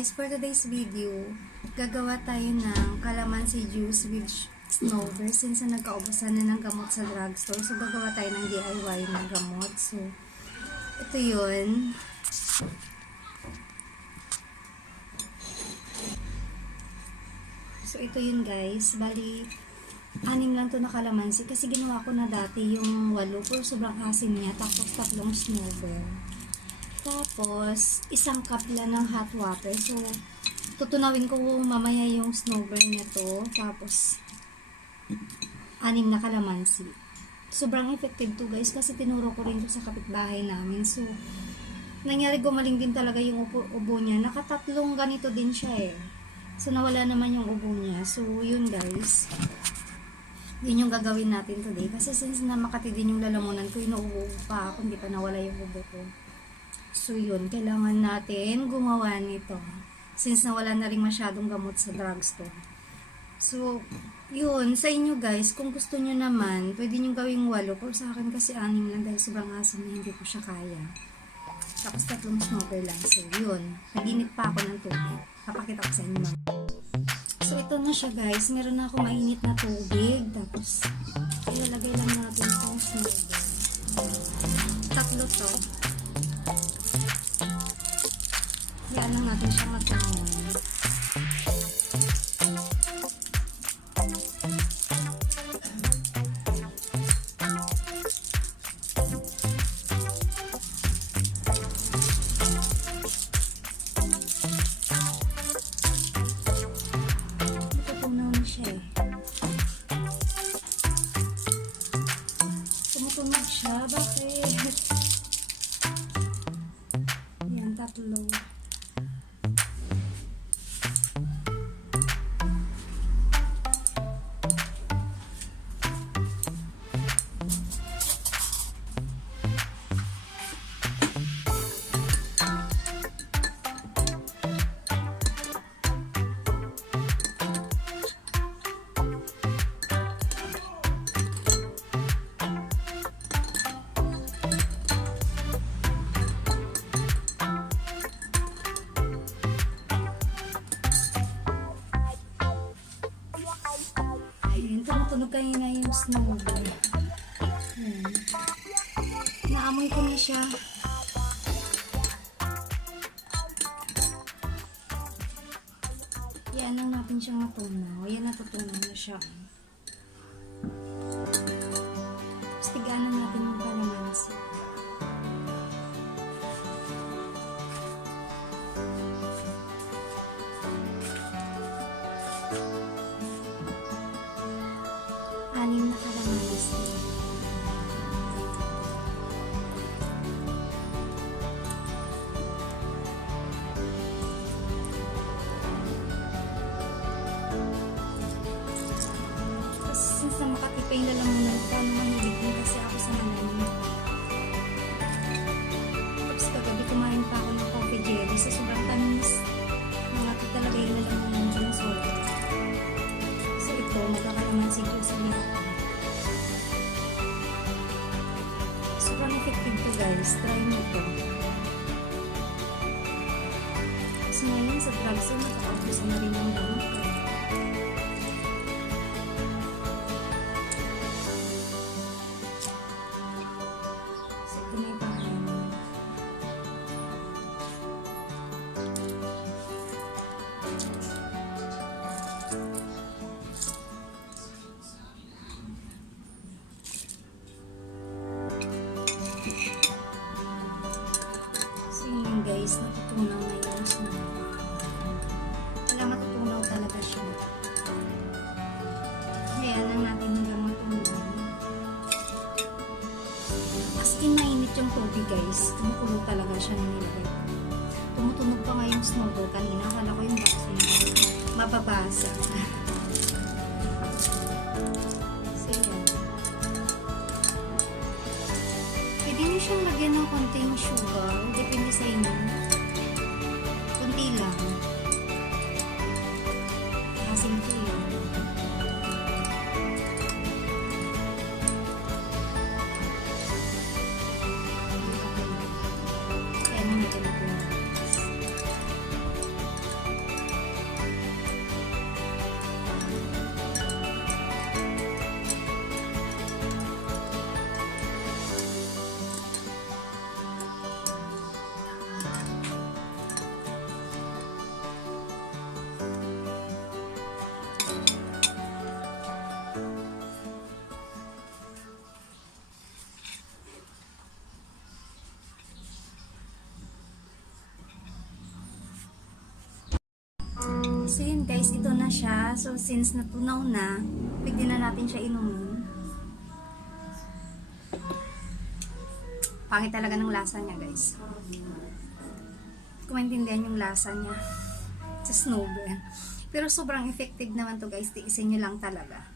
guys, for today's video, gagawa tayo ng calamansi juice with snowbird since nagkaubusan na ng gamot sa drugstore. So, gagawa tayo ng DIY na gamot. So, ito yun. So, ito yun guys. Bali, 6 lang to na calamansi kasi ginawa ko na dati yung 8 pero sobrang asim niya. Tapos 3 snowbird. Tapos, 1 cup lang ng hot water. So, tutunawin ko mamaya yung snowbird niya to. Tapos, 6 na calamansi. Sobrang effective to guys kasi tinuro ko rin to sa kapitbahay namin. So, nangyari gumaling din talaga yung ubo niya. Nakatatlong ganito din siya eh. So, nawala naman yung ubo niya. So, yun guys. Yun yung gagawin natin today. Kasi since na Makati din yung lalamunan ko, inuubo pa ako. Hindi pa nawala yung ubo ko. So, yun. Kailangan natin gumawa nito. Since nawala na rin masyadong gamot sa drugstore. So, yun. Sa inyo guys, kung gusto nyo naman, pwede nyo gawing 8. Pero sa akin kasi 6 lang dahil sobrang asim na hindi ko siya kaya. Tapos 3 snowbird lang. So, yun. Naginit pa ako ng tubig. Papakita ko sa inyo. So, ito na siya guys. Meron na ako mainit na tubig. Tapos, ilalagay lang natin itong snowbird. 3 to. Yan lang natin siya magkain. Natutunaw na siya eh. Tumutunog siya. Bakit? Yan, 3. Tumutunog kanina yung snowbird. Ayan. Naamoy ko na siya. Yan lang natin siyang natunaw. Ayan, natutunaw na siya. Tapos tiganan natin yung calamansi. Anim na calamansi. Tapos since na Makati pa yung lalamunan ko, mahilig din kasi ako sa malalim. Tapos kagabi kumain pa ako ng coffee jelly sa sobrang tamis. Makati talaga yung lalamunan ko ng soda. So ito, magkakalamansi ko sa nito. Sobrang effective to guys. Try mo to. Kasi ngayon sa drugs ay nakakaubusan na rin yung gamot ko. So ito na yung pakain. So yun guys, natutunaw na yung snowbird. Wala, matutunaw talaga siya. Ayan lang natin hanggang matunaw. As in, mainit yung tubig guys. Tumukulo talaga siya na nilagay. Tumutunog pa nga yung snowbird kanina. Akala ko yung baso na mababasa. So yan. Pwede nyo siyang lagyan ng konting sugar. Depende sa inyo. Kunti lang. Asim ko yun. Kaya nang natin ito. guys, ito na siya. So, since natunaw na, pwede na natin siya inumin. Pangit talaga ng lasa niya, guys. Kung maintindihan yung lasa niya sa snowball. Pero sobrang effective naman to, guys. Tiisin nyo lang talaga.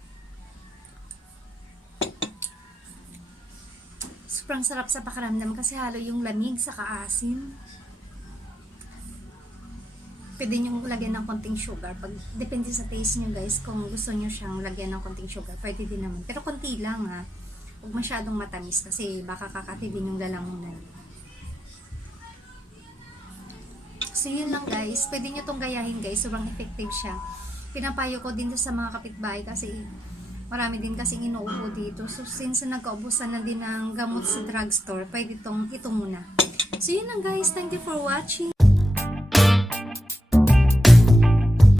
Sobrang sarap sa pakiramdam kasi halo yung lamig sa kaasim. Pwede nyo lagyan ng konting sugar. Depende sa taste nyo, guys. Kung gusto nyo siyang lagyan ng konting sugar, pwede din naman. Pero konti lang, ha. Huwag masyadong matamis kasi baka kakatibin yung lalamunan. So, yun lang, guys. Pwede nyo tong gayahin, guys. Sobrang effective siya. Pinapayo ko din sa mga kapitbahay kasi marami din kasing inuubo dito. So, since nagkaubusan na din ng gamot sa drugstore, pwede ito muna. So, yun lang, guys. Thank you for watching.